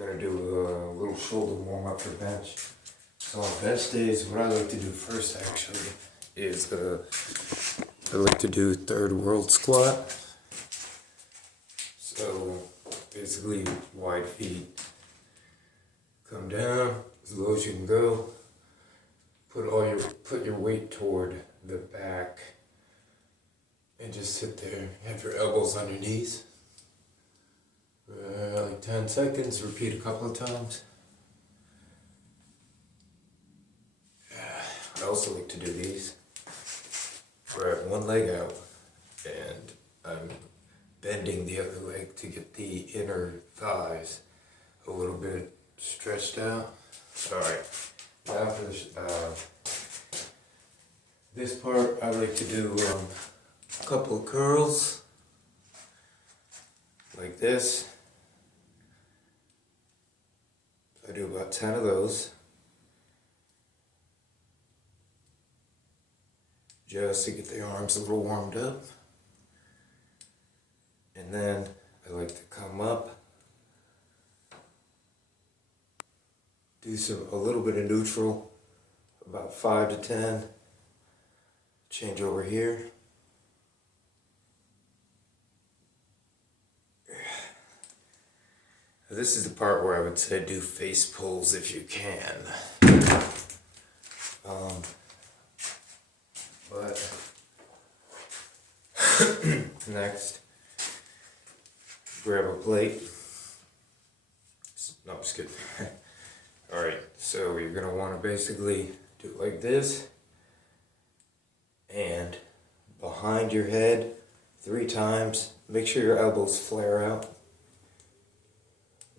gonna do a little shoulder warm up for bench. So on bench days, what I like to do first actually is I like to do third world squat. So basically wide feet, come down as low as you can go. Put your weight toward the back and just sit there. Have your elbows on your knees. Like 10 seconds, repeat a couple of times. I also like to do these where I have one leg out and I'm bending the other leg to get the inner thighs a little bit stretched out. Alright, now for this part I like to do a couple of curls like this. I do about 10 of those, just to get the arms a little warmed up. And then I like to come up, do a little bit of neutral, about 5 to 10, change over here. This is the part where I would say do face pulls if you can. But next, grab a plate. No, I'm just kidding. Alright, so you're going to want to basically do it like this. And behind your head 3 times. Make sure your elbows flare out.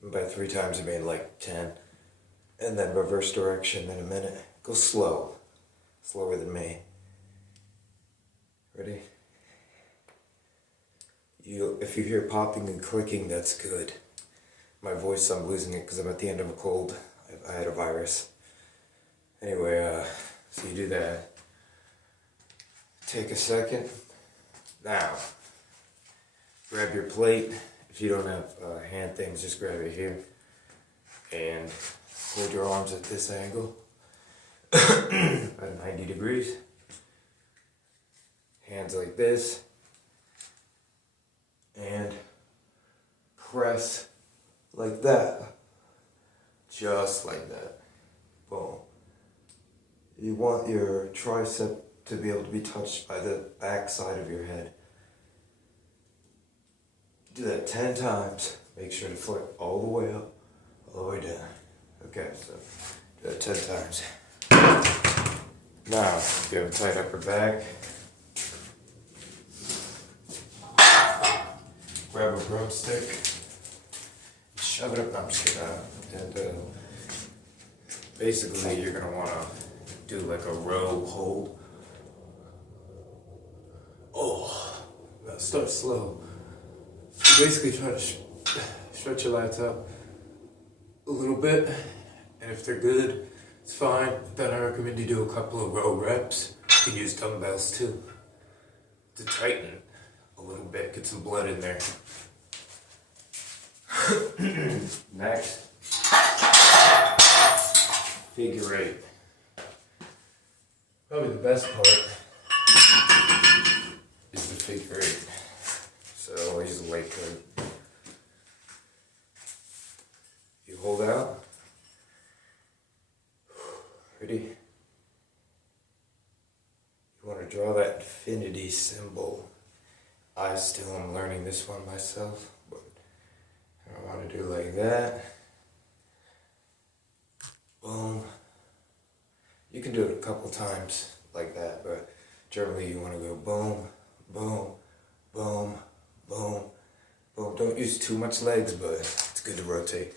By 3 times I mean like 10. And then reverse direction in a minute. Go slow. Slower than me. Ready? If you hear popping and clicking, that's good. My voice, I'm losing it because I'm at the end of a cold. I had a virus. Anyway, so you do that. Take a second. Now, grab your plate. If you don't have hand things, just grab it here. And hold your arms at this angle. At 90 degrees. Hands like this. And press like that. Just like that. Boom. You want your tricep to be able to be touched by the back side of your head. Do that 10 times. Make sure to flip all the way up, all the way down. Okay, so do that 10 times. Now, if you have a tight upper back, grab a broomstick, shove it up. No, I'm just kidding. And basically, you're gonna want to do like a row hold. Oh, now start slow. You basically try to stretch your lats out a little bit, and if they're good, it's fine. Then I recommend you do a couple of row reps. You can use dumbbells too to tighten a little bit, get some blood in there. Next, figure 8. Probably the best part is the figure 8. So I'll use a weight cut. You hold out. Ready? You want to draw that infinity symbol. I still am learning this one myself, but I want to do like that. Boom. You can do it a couple times like that, but generally you want to go boom, boom, boom, boom, boom. Don't use too much legs, but it's good to rotate.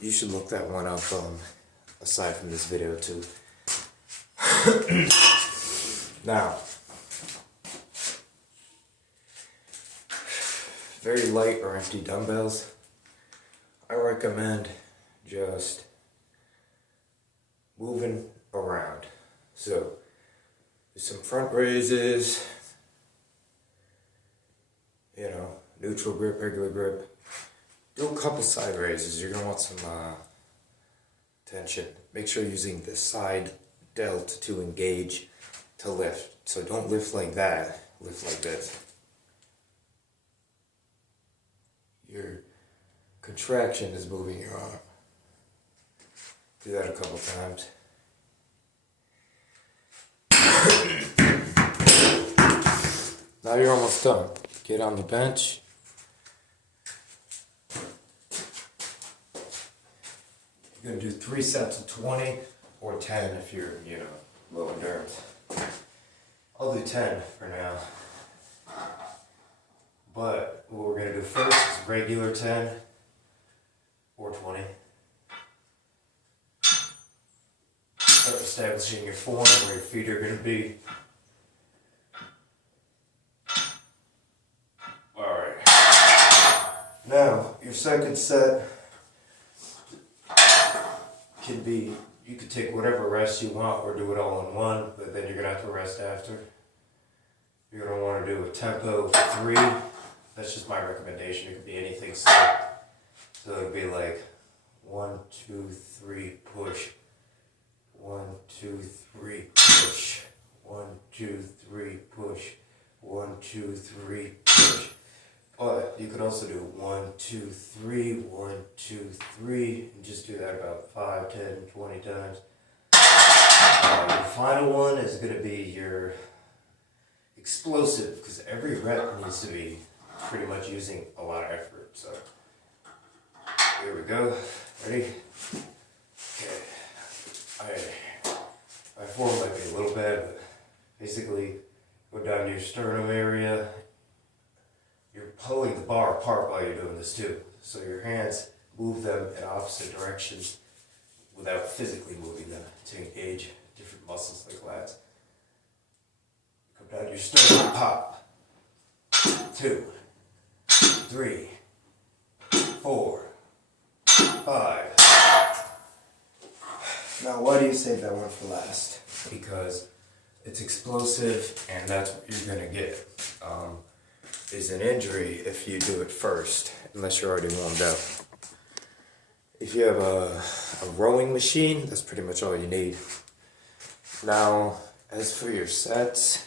You should look that one up aside from this video too. Now, very light or empty dumbbells. I recommend just moving around. So, there's some front raises, you know, neutral grip, regular grip, do a couple side raises. You're gonna want some tension. Make sure you're using the side delt to engage to lift. So don't lift like that, lift like this. Your contraction is moving your arm. Do that a couple times. Now you're almost done. Get on the bench. You're going to do 3 sets of 20 or 10 if you're, low endurance. I'll do 10 for now. But what we're going to do first is regular 10 or 20. Start establishing your form where your feet are going to be. Alright. Now, your second set can be, you could take whatever rest you want or do it all in one, but then you're going to have to rest after. You're going to want to do a tempo of 3. That's just my recommendation. It could be anything set. So it would be like 1, 2, 3, push. 1, 2, 3, push. 1, 2, 3, push. 1, 2, 3, push. But you could also do 1, 2, 3, 1, 2, 3, and just do that about 5, 10, 20 times. The final one is going to be your explosive, because every rep needs to be pretty much using a lot of effort. So here we go. Ready? Okay. My form might be a little bad, but basically go down to your sternum area. You're pulling the bar apart while you're doing this too. So your hands, move them in opposite directions without physically moving them to engage different muscles like lats. Come down to your sternum, pop. 2, 3, 4, 5. Now, why do you save that one for last? Because it's explosive and that's what you're going to get. Is an injury if you do it first, unless you're already warmed up. If you have a rowing machine, that's pretty much all you need. Now, as for your sets,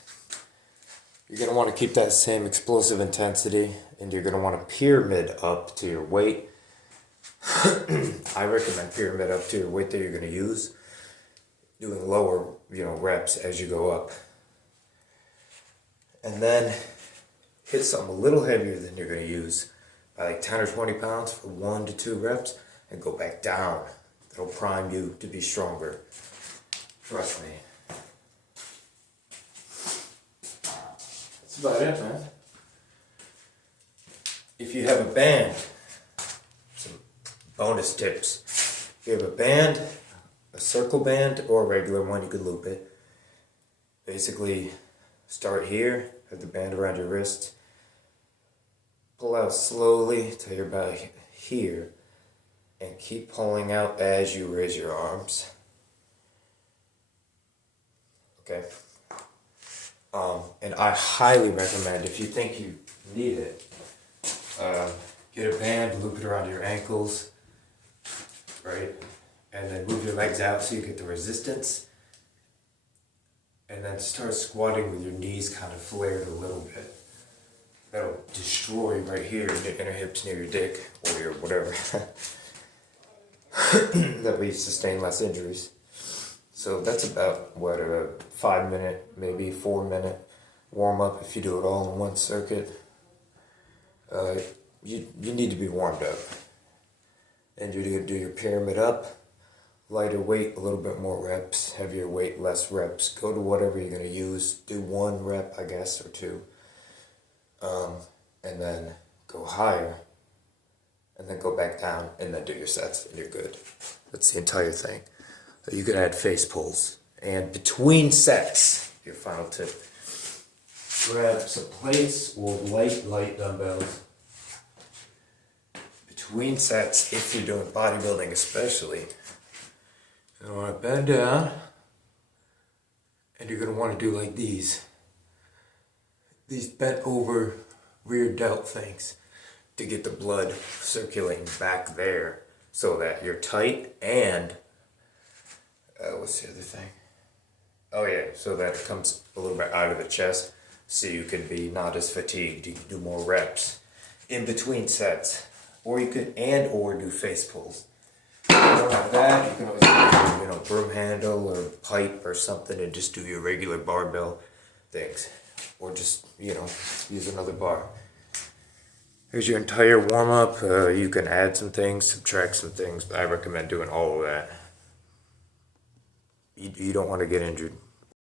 you're going to want to keep that same explosive intensity, and you're going to want to pyramid up to your weight. I recommend pyramid up to your weight that you're going to use, doing lower, reps as you go up. And then hit something a little heavier than you're going to use by like 10 or 20 pounds for 1 to 2 reps and go back down. That'll prime you to be stronger. Trust me. That's about it, man. If you have a band, some bonus tips. If you have a band, a circle band or a regular one, you could loop it. Basically, start here, have the band around your wrist. Pull out slowly till you're about here, and keep pulling out as you raise your arms. Okay. And I highly recommend, if you think you need it, get a band, loop it around your ankles, right? And then move your legs out so you get the resistance. And then start squatting with your knees kind of flared a little bit. That'll destroy right here, your inner hips near your dick, or your whatever. That way you sustain less injuries. So that's about, what, a 5-minute, maybe 4-minute warm-up if you do it all in one circuit. You need to be warmed up. And you're going to do your pyramid up, lighter weight, a little bit more reps, heavier weight, less reps. Go to whatever you're going to use. Do 1 rep, I guess, or 2. And then go higher, and then go back down, and then do your sets, and you're good. That's the entire thing. You could add face pulls. And between sets, your final tip, grab some plates or light dumbbells. Between sets, if you're doing bodybuilding especially, you want to bend down, and you're going to want to do like these bent over rear delt things. to get the blood circulating back there so that you're tight and, what's the other thing? Oh yeah, so that it comes a little bit out of the chest so you can be not as fatigued. You can do more reps in between sets. Or you could, or do face pulls. If you don't have that, you can always use, broom handle or pipe or something and just do your regular barbell things. Or just, use another bar. Here's your entire warm-up. You can add some things, subtract some things. I recommend doing all of that. You don't want to get injured.